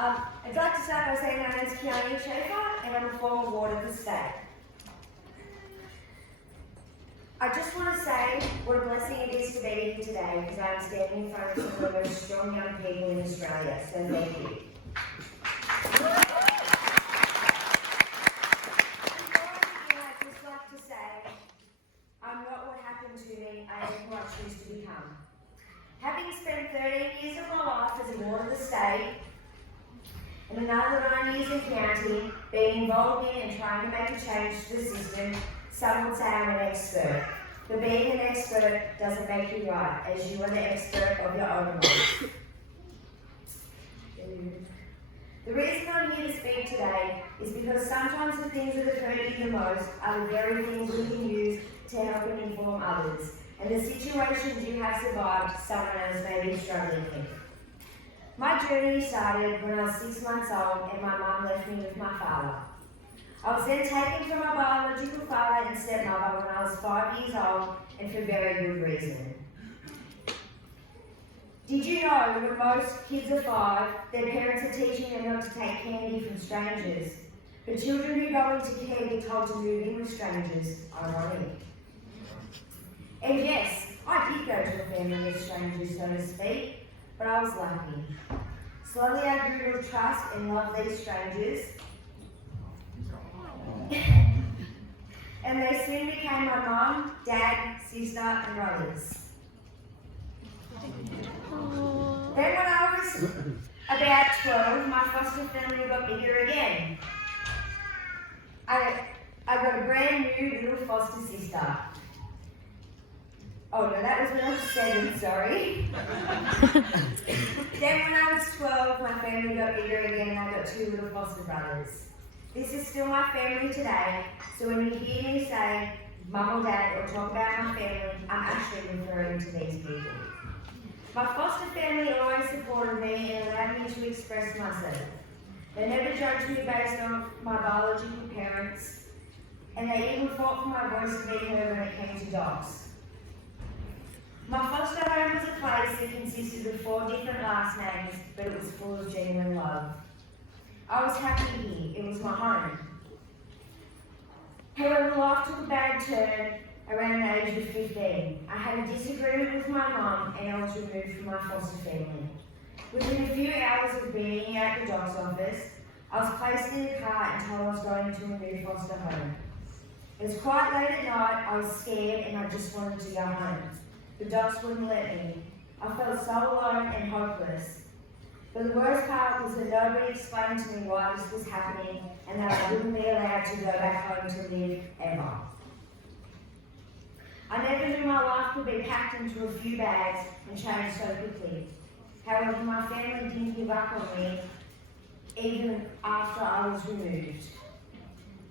I'd like to start by saying my name is Kiani Schaefer and I'm a former ward of the state. I just want to say what a blessing it is to be here today because I'm standing in front of some of the most strong young people in Australia, so thank you. Before I begin, I'd just like to say, I'm not what happened to me, I am who I choose to become. Having spent 13 years of my life as a ward of the state, and another 9 years in county, being involved in and trying to make a change to the system, some would say I'm an expert. But being an expert doesn't make you right, as you are the expert of your own life. The reason I'm here to speak today is because sometimes the things that have hurt you the most are the very things we can use to help and inform others, and the situations you have survived, someone else may be struggling with. My journey started when I was 6 months old and my mum left me with my father. I was then taken from my biological father and stepmother when I was 5 years old, and for very good reason. Did you know when most kids are 5, their parents are teaching them not to take candy from strangers? But children who go into care get told to move in with strangers. Ironic. And yes, I did go to a family of strangers, so to speak, but I was lucky. Slowly I grew to trust and love these strangers. And they soon became my mum, dad, sister and brothers. Then when I was about 12, my foster family got bigger again. I got a brand new little foster sister. Oh no, that was when I was 7, sorry. Then when I was 12, my family got bigger again and I got 2 little foster brothers. This is still my family today, so when you hear me say mum or dad or talk about my family, I'm actually referring to these people. My foster family always supported me and allowed me to express myself. They never judged me based on my biological parents, and they even fought for my voice to be heard when it came to dogs. My foster home was a place that consisted of 4 different last names, but it was full of genuine love. I was happy here, it was my home. However, life took a bad turn around the age of 15. I had a disagreement with my mum and I was removed from my foster family. Within a few hours of being at the doc's office, I was placed in a car and told I was going to a new foster home. It was quite late at night, I was scared and I just wanted to go home. The docs wouldn't let me. I felt so alone and hopeless. But the worst part was that nobody explained to me why this was happening and that I wouldn't be allowed to go back home to live ever. I never knew my life could be packed into a few bags and changed so quickly. However, my family didn't give up on me even after I was removed.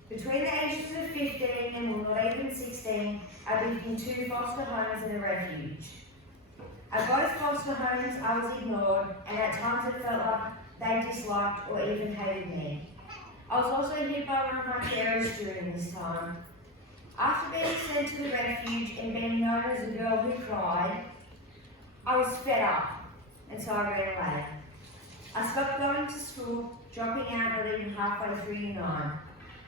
Between the ages of 15 and not even 16, I lived in 2 foster homes and a refuge. At both foster homes, I was ignored, and at times it felt like they disliked or even hated me. I was also hit by one of my carers during this time. After being sent to the refuge and being known as a girl who cried, I was fed up, and so I ran away. I stopped going to school, dropping out not even halfway through year 9.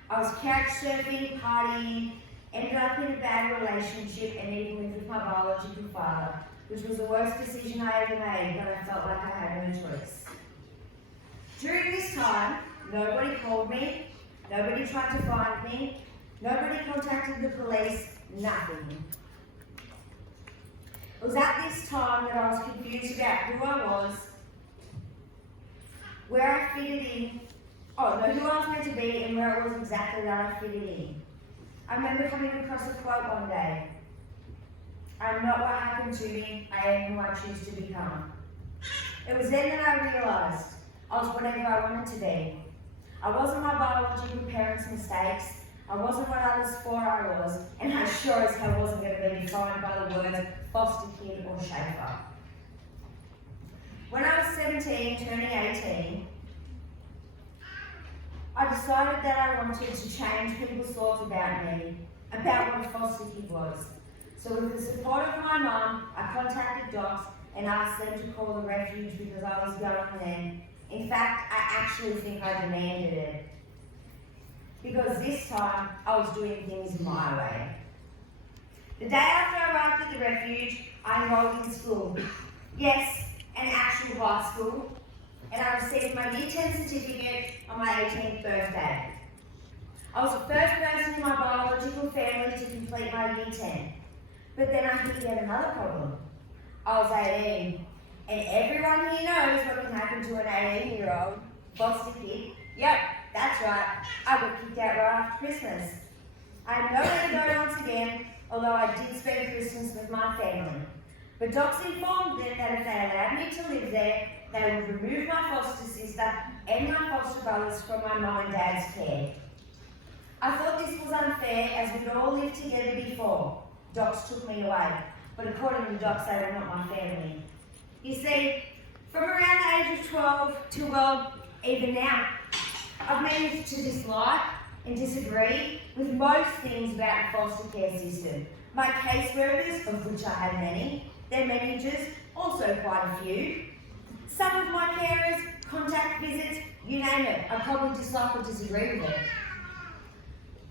I was couch surfing, partying, ended up in a bad relationship and even lived with my biological father, which was the worst decision I ever made, but I felt like I had no choice. During this time, nobody called me, nobody tried to find me, nobody contacted the police, nothing. It was at this time that I was confused about who I was, where I fitted in, who I was meant to be and where it was exactly that I fitted in. I remember coming across a quote one day. I'm not what happened to me, I am who I choose to become. It was then that I realised I was whatever I wanted to be. I wasn't my biological parents' mistakes, I wasn't what others thought I was, and I sure as hell wasn't going to be defined by the words foster kid or Schaefer. When I was 17, turning 18, I decided that I wanted to change people's thoughts about me, about what a foster kid was. So with the support of my mum, I contacted docs and asked them to call the refuge because I was young then In fact, I actually think I demanded it. Because this time, I was doing things my way. The day after I arrived at the refuge, I enrolled in school. Yes, an actual high school. And I received my Year 10 certificate on my 18th birthday. I was the first person in my biological family to complete my Year 10. But then I hit yet another problem. I was 18, and everyone here knows what can happen to an 18-year-old foster kid. Yep, that's right, I got kicked out right after Christmas. I had nowhere to go once again, although I did spend Christmas with my family. But docs informed them that if they allowed me to live there, they would remove my foster sister and my foster brothers from my mum and dad's care. I thought this was unfair as we'd all lived together before. Docs took me away, but according to docs, they were not my family. You see, from around the age of 12 to, well, even now, I've managed to dislike and disagree with most things about the foster care system. My caseworkers, of which I had many, their managers, also quite a few. Some of my carers, contact visits, you name it, I probably dislike or disagree with it.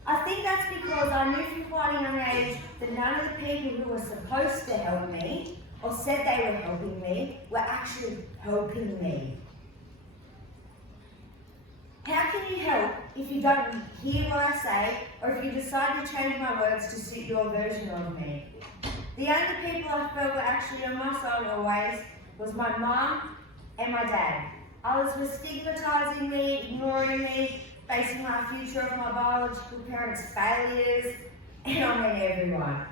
I think that's because I knew from quite a young age that none of the people who were supposed to help me, or said they were helping me, were actually helping me. How can you help if you don't hear what I say, or if you decide to change my words to suit your version of me? The only people I felt were actually on my side always was my mum and my dad. Others were stigmatising me, ignoring me, basing my future on my biological parents' failures, and I meant everyone.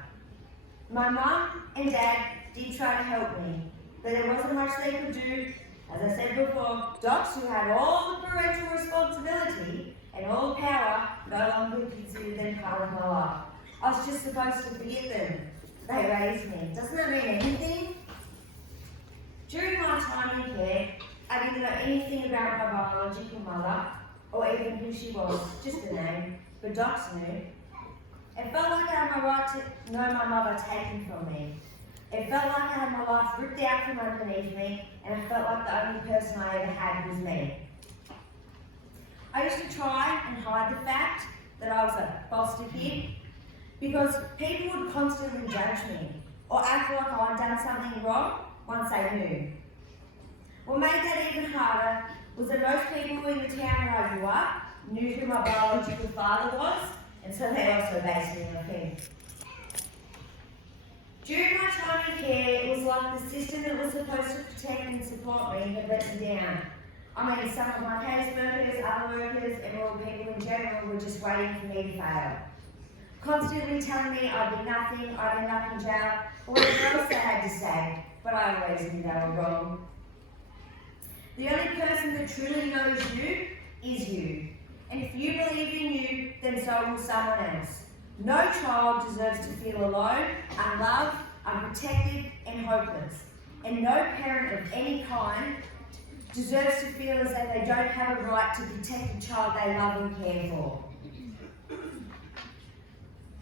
My mum and dad did try to help me, but there wasn't much they could do. As I said before, docs who had all the parental responsibility and all the power no longer considered them part of my life. I was just supposed to forget them. They raised me. Doesn't that mean anything? During my time in care, I didn't know anything about my biological mother, or even who she was, just a name, but docs knew. It felt like I had my right to know my mother taken from me. It felt like I had my life ripped out from underneath me, and I felt like the only person I ever had was me. I used to try and hide the fact that I was a foster kid, because people would constantly judge me, or act like I'd done something wrong once they knew. What made that even harder was that most people in the town where I grew up knew who my biological father was, and so they also based me on him. During my time in care, it was like the system that was supposed to protect and support me had let me down. I mean, some of my caseworkers, other workers, and all people in general were just waiting for me to fail. Constantly telling me I'd be nothing, I'd end up in jail, or whatever else they had to say, but I always knew they were wrong. The only person that truly knows you is you. And if you believe in you, then so will someone else. No child deserves to feel alone, unloved, unprotected, and hopeless. And no parent of any kind deserves to feel as though they don't have a right to protect the child they love and care for.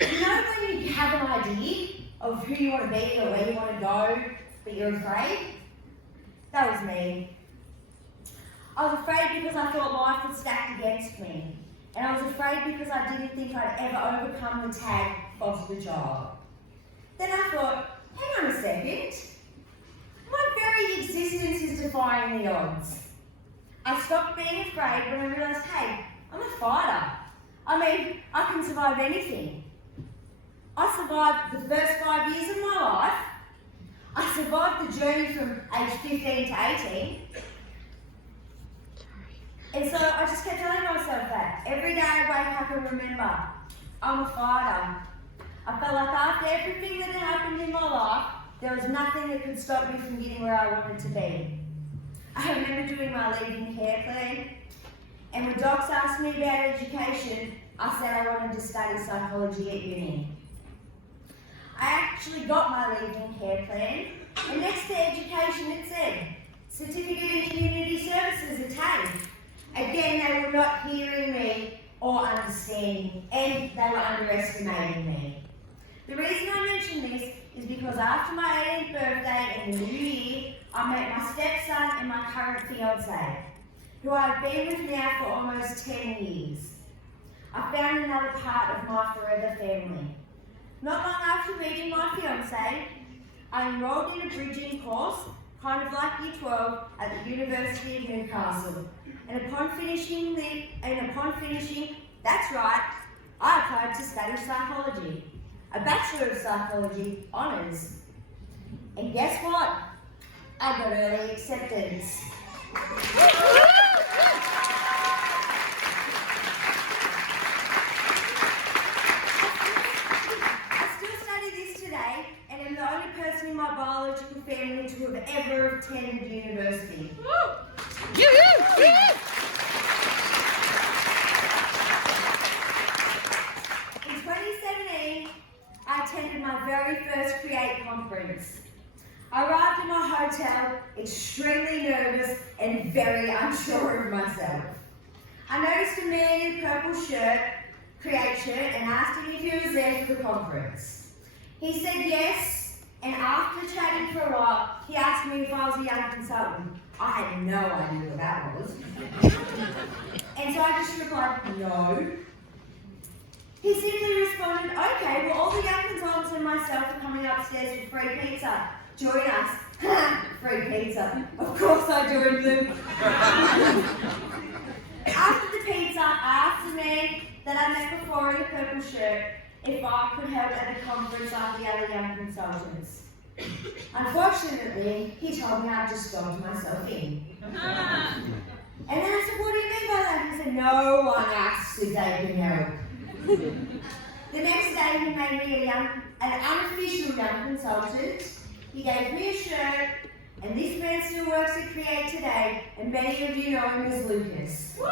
You know when you have an idea of who you want to be or where you want to go, but you're afraid? That was me. I was afraid because I thought life was stacked against me. And I was afraid because I didn't think I'd ever overcome the tag foster child. Then I thought, hang on a second. My very existence is defying the odds. I stopped being afraid when I realised, hey, I'm a fighter. I mean, I can survive anything. I survived the first 5 years of my life. I survived the journey from age 15 to 18. And so I just kept telling myself that. Every day I wake up and remember, I'm a fighter. I felt like after everything that had happened in my life, there was nothing that could stop me from getting where I wanted to be. I remember doing my leaving care plan, and when docs asked me about education, I said I wanted to study psychology at uni. I actually got my leaving care plan, and next to education it said, Certificate in Community Services attained. Again, they were not hearing me or understanding, and they were underestimating me. The reason I mention this is because after my 18th birthday in the new year, I met my stepson and my current fiance. who I've been with now for almost 10 years. I found another part of my forever family. Not long after meeting my fiancé, I enrolled in a bridging course, kind of like Year 12, at the University of Newcastle. And upon finishing, that's right, I applied to study psychology, a Bachelor of Psychology honours. And guess what? I got early acceptance. I still study this today and am the only person in my biological family to have ever attended university. In 2017, I attended my very first Create conference. I arrived at my hotel extremely nervous and very unsure of myself. I noticed a man in a purple shirt, Create shirt, and asked him if he was there for the conference. He said yes, and after chatting for a while, he asked me if I was a young consultant. I had no idea what that was. And so I just replied, no. He simply responded, okay, well all the young consultants and myself are coming upstairs for free pizza. Join us. Free pizza. Of course I joined them. After the pizza, I asked the man that I met before in the purple shirt if I could help at the conference like the other young consultants. Unfortunately, he told me I'd just dogged myself in. And then I said, what do you mean by that? He said, no one asks if they can help. The next day, he made me an unofficial young consultant. He gave me a shirt, and this man still works at Create today, and many of you know him as Lucas. So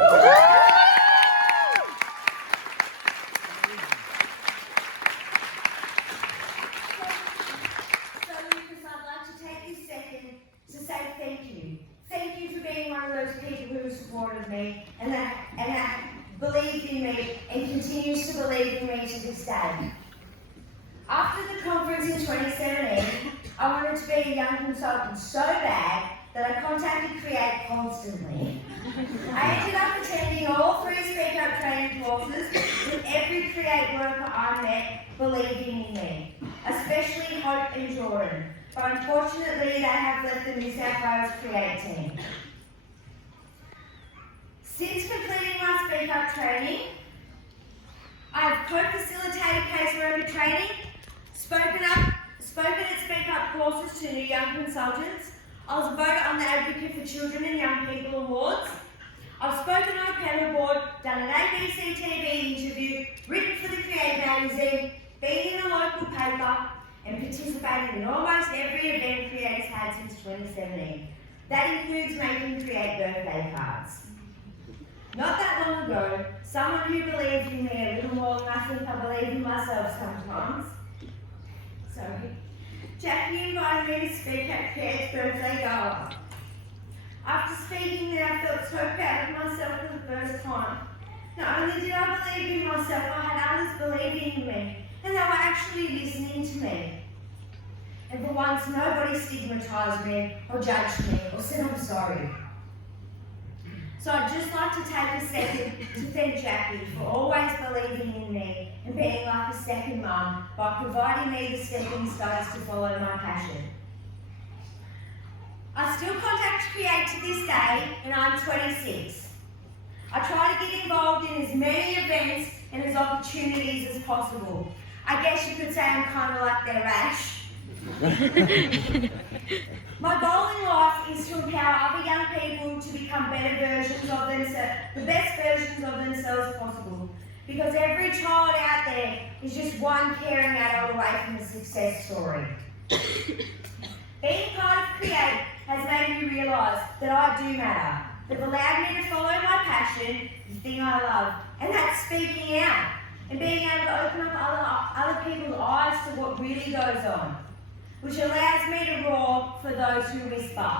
Lucas, I'd like to take this second to say thank you. Thank you for being one of those people who supported me and that believed in me and continues to believe in me to this day. After the conference in 2017, I wanted to be a young consultant so bad that I contacted Create constantly. I ended up attending all 3 Speak Up training courses with every Create worker I met believing in me, especially Hope and Jordan. But unfortunately, they have left the New South Wales Create team. Since completing my Speak Up training, I've co-facilitated caseworker training, spoken at Speak Up courses to new young consultants. I was voted on the Advocate for Children and Young People Awards. I've spoken on a panel board, done an ABC TV interview, written for the Create magazine, been in a local paper, and participated in almost every event Create's had since 2017. That includes making Create birthday cards. Not that long ago, someone who believed in me a little more than I think I believe in myself sometimes, Jackie invited me to speak at Create's birthday gala. After speaking there, I felt so proud of myself for the first time. Not only did I believe in myself, I had others believing in me, and they were actually listening to me. And for once, nobody stigmatised me, or judged me, or said I'm sorry. So I'd just like to take a second to thank Jackie for always believing in me and being like a second mum by providing me the stepping stones to follow my passion. I still contact Create to this day, and I'm 26. I try to get involved in as many events and as opportunities as possible. I guess you could say I'm kind of like their Ash. My goal in life is to empower other young people to become better versions of themselves, the best versions of themselves possible. Because every child out there is just one caring adult away from a success story. Being part of Create has made me realise that I do matter. They've allowed me to follow my passion, the thing I love, and that's speaking out and being able to open up other people's eyes to what really goes on, which allows me to roar for those who whisper.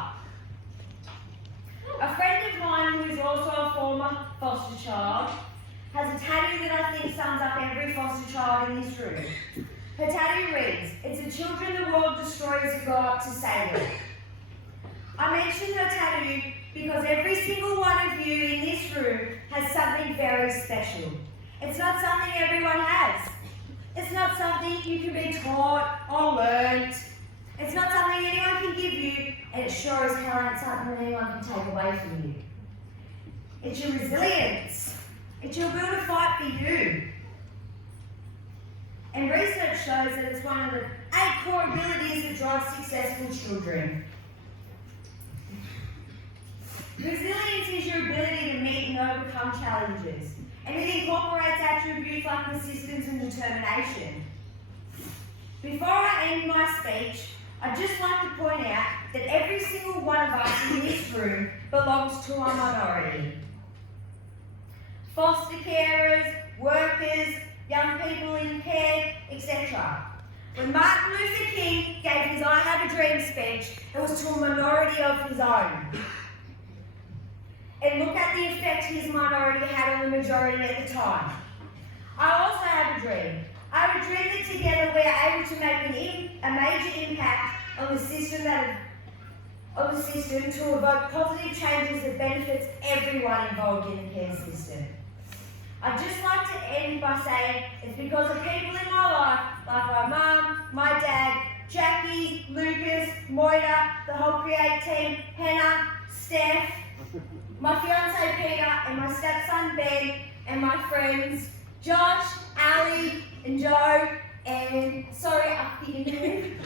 A friend of mine who is also a former foster child has a tattoo that I think sums up every foster child in this room. Her tattoo reads, "It's the children the world destroys who go up to save it." I mentioned her tattoo because every single one of you in this room has something very special. It's not something everyone has. It's not something you can be taught or learnt. It's not something anyone can give you, and it sure as hell ain't something anyone can take away from you. It's your resilience. It's your will to fight for you. And research shows that it's one of the 8 core abilities that drive successful children. Resilience is your ability to meet and overcome challenges, and it incorporates attributes like persistence and determination. Before I end my speech, I'd just like to point out that every single one of us in this room belongs to a minority. Foster carers, workers, young people in care, etc. When Martin Luther King gave his I Have a Dream speech, it was to a minority of his own. And look at the effect his minority had on the majority at the time. I also have a dream. I have a dream that together we are able to make a major impact on the system to evoke positive changes that benefits everyone involved in the care system. I'd just like to end by saying it's because of people in my life, like my mum, my dad, Jackie, Lucas, Moira, the whole Create team, Hannah, Steph, my fiance Peter, and my stepson Ben, and my friends Josh, Ali, and Joe, and sorry, I forget your name.